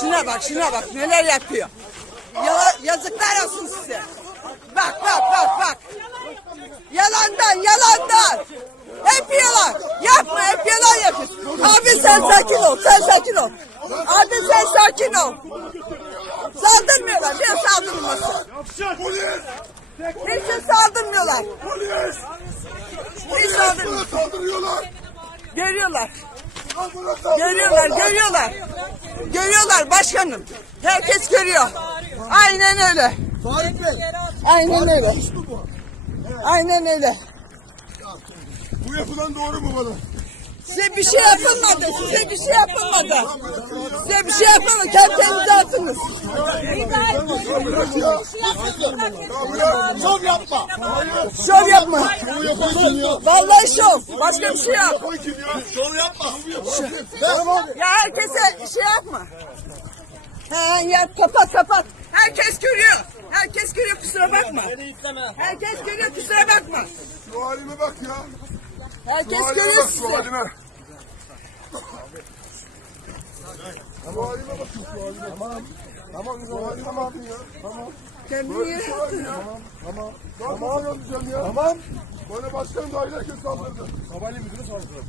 Şuna bak şuna bak neler yapıyor. Ya, yazıklar olsun size. Bak bak bak bak. Yalandan yalandan. Hep yalan. Yapma hep yalan yapıyorsun. Abi sen sakin ol sen sakin ol. Abi sen sakin ol. Saldırmıyorlar. Niye saldırılmasın? Polis! Niçin saldırmıyorlar? Polis! Hiç. Bana saldırıyorlar! Görüyorlar. Görüyorlar, görüyorlar. Görüyorlar başkanım. Herkes görüyor. Aynen öyle. Faik Bey! Aynen öyle. Bu? Aynen öyle. Bu yapılan doğru mu bana? Size bir şey yapılmadı. Size bir şey yapılmadı. Size bir şey yapılmadı. Kendinize atınız. Şov yapma! Şov yapma. Vallahi şov. Başka bir şey yok. Şov yapma! Ya herkese şey yapma. Ha ya kapat kapat. Herkes görüyor. Herkes görüyor kusura bakma. Herkes görüyor kusura bakma. Şu halime bak ya! Herkes görüyor sizi. Şu halime Tamam. Tamam bakın ya. Tamam. Kendini yere attın. Tamam. Tamam. Tamam. Tamam. Tamam. Bana başkan dahil herkes saldırdı. Sabahleyin müdüre saldırdı.